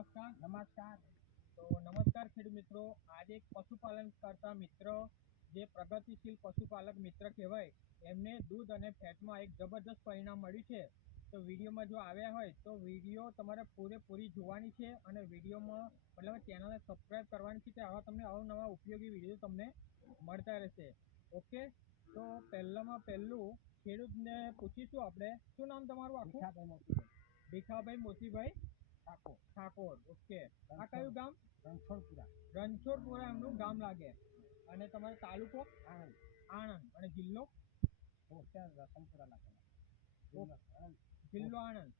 નમસ્કાર. નમસ્કાર. તો નમસ્કાર ખેડૂત મિત્રો. આજે એક પશુપાલન કરતા મિત્ર, જે પ્રગતિશીલ પશુપાલક મિત્ર કહેવાય, એમને દૂધ અને ફેટમાં એક જબરદસ્ત પરિણામ મળ્યું છે. તો વિડીયોમાં જો આવ્યા હોય તો વિડીયો તમારે પૂરેપૂરી જોવાની છે અને વિડીયોમાં મતલબ ચેનલને સબસ્ક્રાઈબ કરવાની છે કે આવા તમને અવનવા ઉપયોગી વિડીયો તમને મળતા રહેશે. ઓકે, તો પહેલામાં પહેલું ખેડૂતને પૂછીશું આપણે, શું નામ તમારું આખું? ભીખાભાઈ મોતીભાઈ ઠાકોર. ઓકે, આ કયું ગામ? રણછોડપુરા. રણછોડપુરા એમનું ગામ લાગે. અને તમારો તાલુકો? આણંદ. આણંદ. અને જિલ્લો? રતનપુરા લાગેલા. જિલ્લો આણંદ.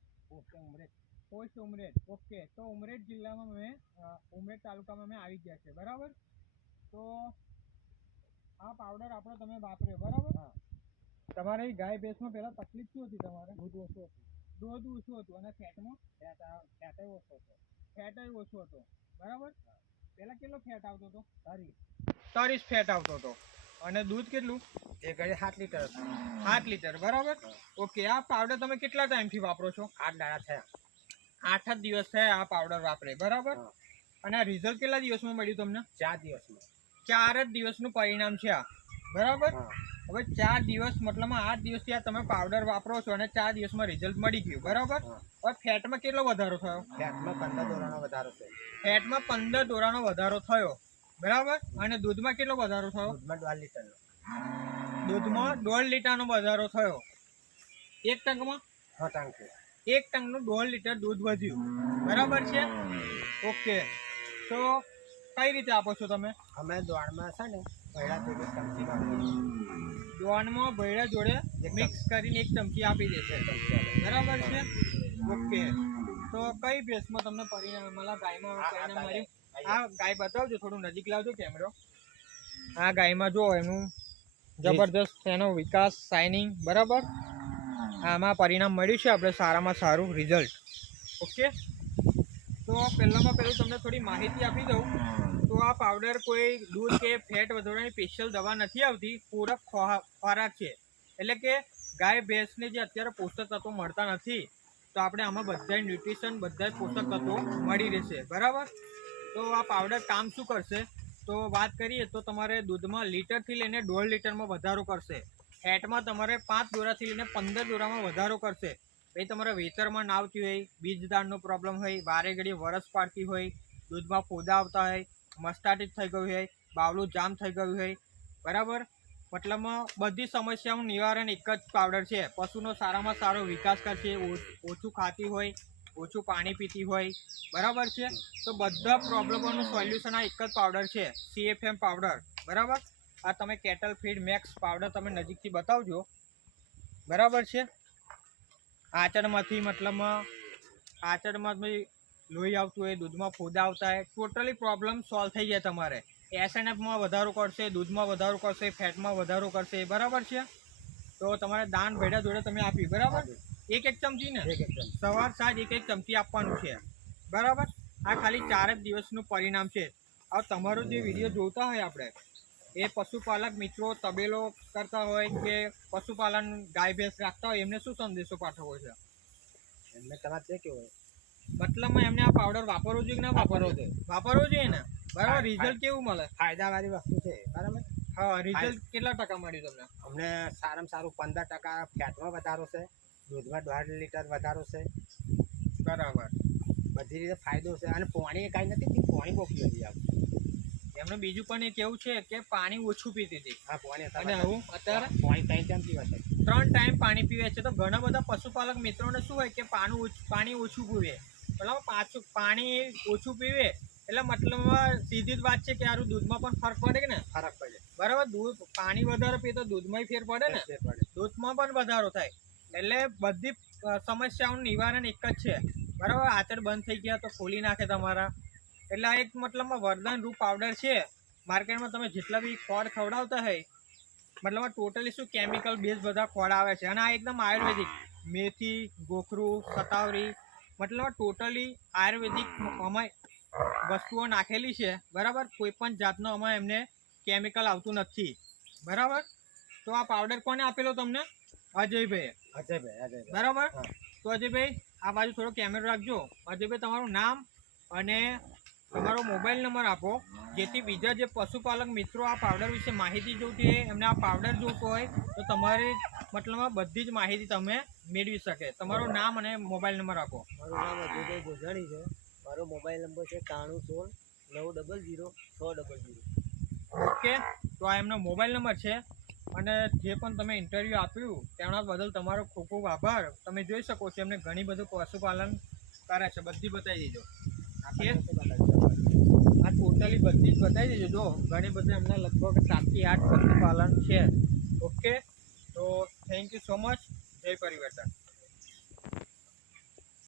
ઉમરેઠ. પોસ્ટ ઉમરેઠ. ઓકે, તો ઉમરેઠ જિલ્લામાં મેં ઉમરેઠ તાલુકામાં મેં આવી ગયા છે, બરાબર? તો આ પાવડર આપણો તમે વાપર્યો, બરાબર? હા. તમારી ગાય ભેંસમાં પહેલા તકલીફ શું હતી? તમારે દૂધ ઓછું હતું. દૂધ ઓછું હતું અને ફેટમાં ફેટ ઓછો હતો. ફેટ ઓછો હતો, બરાબર? પહેલા કેટલો ફેટ આવતો હતો? 30 ફેટ આવતો હતો. અને દૂધ કેટલું? એ ઘડી 7 લીટર હતું. 7 લીટર, બરાબર? ઓકે, આ પાવડર તમે કેટલા ટાઈમથી વાપરો છો? 8 દાડા થયા. 8 જ દિવસ થયા આ પાવડર વાપરે, બરાબર? હા. અને આ રિઝલ્ટ કેટલા દિવસમાં મળ્યું તમને? 4 દિવસમાં. 4 જ દિવસનું પરિણામ છે આ, બરાબર? હા. હવે 4 દિવસ મતલબમાં 8 દિવસથી આ તમે પાવડર વાપરો છો અને 4 દિવસમાં રિઝલ્ટ મળી ગયું, બરાબર? હા. હવે ફેટમાં કેટલો વધારો થયો? ફેટમાં 15 દોરાનો વધારો છે. ફેટમાં 15 દોરાનો વધારો થયો, બરાબર? અને દૂધમાં કેટલો વધારો થયો? દૂધમાં 1.5 લીટરનો. દૂધમાં 1.5 લીટરનો વધારો થયો. એક ટંકમાં? 6 ટાંકી. એક ટંકનું 1.5 લીટર દૂધ વધ્યું, બરાબર છે? ઓકે, તો કઈ રીતે આપો છો તમે? અમે દોડમાં છે ને પહેલા થોડી ચમચી નાખી. દોણમાં ભેળા જોડે મિક્સ કરીને એક ચમચી આપી દેશે, બરાબર છે? ઓકે, તો કઈ ભેંસમાં તમને પરિણામ મળ્યા? ગાયમાં પરિણામ મળ્યું? આ ગાય બતાવજો, થોડું નજીક લાવજો કેમેરો. આ ગાયમાં જો એનું જબરદસ્ત એનો વિકાસ, શાઇનિંગ, બરાબર? આમાં પરિણામ મળ્યું છે આપણે સારામાં સારું રિઝલ્ટ. ઓકે, તો પહેલામાં પહેલું તમને થોડી માહિતી આપી દઉં. તો આ પાવડર કોઈ દૂધ કે ફેટ વધારવાની સ્પેશિયલ દવા નથી આવતી, પૂરક ખોરાક છે. એટલે કે ગાય ભેંસને જે અત્યારે પોષક તત્વો મળતા નથી, તો આપણે આમાં બધા ન્યુટ્રિશન, બધા પોષક તત્વો મળી રહેશે, બરાબર? તો આ પાવડર કામ શું કરશે? તો વાત કરીએ તો તમારે દૂધમાં લીટરથી લઈને 1.5 લીટરમાં વધારો કરશે. ફેટમાં તમારે 5 દોરાથી લઈને 15 દોરામાં વધારો કરશે. ભાઈ તમારે વેતરમાં ના આવતી હોય, બીજદાળનો પ્રોબ્લેમ હોય, વારે ઘડી વરસ પાડતી હોય, દૂધમાં ફોદા આવતા હોય, મસ્ટાટીસ થઈ ગયું હોય, બાવલું જામ થઈ ગયું હોય, બરાબર? મતલબમાં બધી સમસ્યાઓનું નિવારણ એક જ પાવડર છે. પશુનો સારામાં સારો વિકાસ કરશે, ઓછું ખાતી હોય, ઓછું પાણી પીતી હોય, બરાબર છે? તો બધા પ્રોબ્લેમોનું સોલ્યુશન આ એક જ પાવડર છે, CFM પાવડર, બરાબર? આ તમે કેટલ ફીડ મેક્સ પાવડર તમે નજીકથી બતાવજો, બરાબર છે? આચળમાંથી મતલબમાં લોહી આવતું હોય, દૂધમાં ફોદા આવતા હોય, ટોટલી પ્રોબ્લેમ સોલ્વ થઈ જાય તમારે. SNFમાં વધારો કરશે, દૂધમાં વધારો કરશે, ફેટમાં વધારો કરશે, બરાબર છે? તો તમારે દાન ભેડા જોડે તમે આપી, બરાબર? એક ચમચી ને સવાર સાંજ એક ચમચી આપવાનું છે, બરાબર? આ ખાલી 4 જ દિવસનું પરિણામ છે. હવે તમારો જે વિડીયો જોતા હોય આપણે, એ પશુપાલક મિત્રો તબેલો કરતા હોય કે પશુપાલન ગાય ભેંસ રાખતા હોય, એમને શું સંદેશો પાઠવવો છે? એમને તમારે તે કેવું હોય? મતલબમાં એમને આ પાવડર વાપરવો જોઈએ કે ના વાપરવો જોઈએ? વાપરવો જોઈએ ને, બરાબર? રિઝલ્ટ કેવું મળે? ફાયદાવાળી વસ્તુ છે, બરાબર? હા, રિઝલ્ટ કેટલા ટકા મળ્યું તમને? અમને સારામાં સારું 15% ફેટમાં વધારો છે, દૂધમાં 1.5 લીટર વધારો છે, બરાબર. બધી રીતે ફાયદો છે. અને પાણી કાંઈ નથી, પાણી બહુ પીવી આવે. એમનું બીજું પણ એ કેવું છે કે પાણી ઓછું પીતી હતી, હા, પાણી અને હું અત્યારે પાણી 3 ટાઈમ પીવા છે. 3 ટાઈમ પાણી પીવે છે. તો ઘણા બધા પશુપાલક મિત્રોને શું હોય કે પાણી ઓછું પીવે, બરાબર? પાણી ઓછું પીવે એટલે મતલબમાં સીધી જ વાત છે કે સારું દૂધમાં પણ ફરક પડે ને? ફરક પડે, બરાબર. પાણી વધારે પીએ તો દૂધમાં ફેર પડે ને? દૂધમાં પણ વધારો થાય. એટલે બધી સમસ્યાઓનું નિવારણ એક જ છે, બરાબર? આચળ બંધ થઈ ગયા તો ખોલી નાખે તમારા. એટલે આ એક મતલબમાં વરદાન રૂપ પાવડર છે. માર્કેટમાં તમે જેટલા બી ખોળ ખવડાવતા હોય, મતલબમાં ટોટલી શું કેમિકલ બેઝ બધા ખોળ આવે છે. અને આ એકદમ આયુર્વેદિક, મેથી, ગોખરું, સતાવરી, મતલબ ટોટલી આયુર્વેદિક અમે વસ્તુઓ નાખેલી છે, બરાબર? કોઈ પણ જાતનો અમે એમને કેમિકલ આવતું નથી, બરાબર? તો આ પાવડર કોને આપેલો તમને? અજયભાઈ, બરાબર? તો અજયભાઈ આ બાજુ થોડો કેમેરો રાખજો. અજયભાઈ તમારું નામ અને તમારો મોબાઈલ નંબર આપો, જેથી બીજા જે પશુપાલક મિત્રો આ પાવડર વિશે માહિતી જોઈતી હોય, એમને આ પાવડર જોઈતો હોય તો તમારી મતલબમાં બધી જ માહિતી તમે મેળવી શકે. તમારું નામ અને મોબાઈલ નંબર આપો. મારું નામ અજયભાઈ ગોજાણી છે. મારો મોબાઈલ નંબર છે 9316 900 600. ઓકે, તો આ એમનો મોબાઈલ નંબર છે. અને જે પણ તમે ઇન્ટરવ્યૂ આપ્યું તેના બદલ તમારો ખૂબ ખૂબ આભાર. તમે જોઈ શકો છો એમને ઘણી બધું પશુપાલન કરે છે, બધી બતાવી દેજો. આ ટોટલી બધી જ બતાવી દેજો. જો ઘણી બધી એમના લગભગ 7 થી 8 પશુપાલન છે. ઓકે, તો થેન્ક યુ સો મચ. જય પરિવર્તન.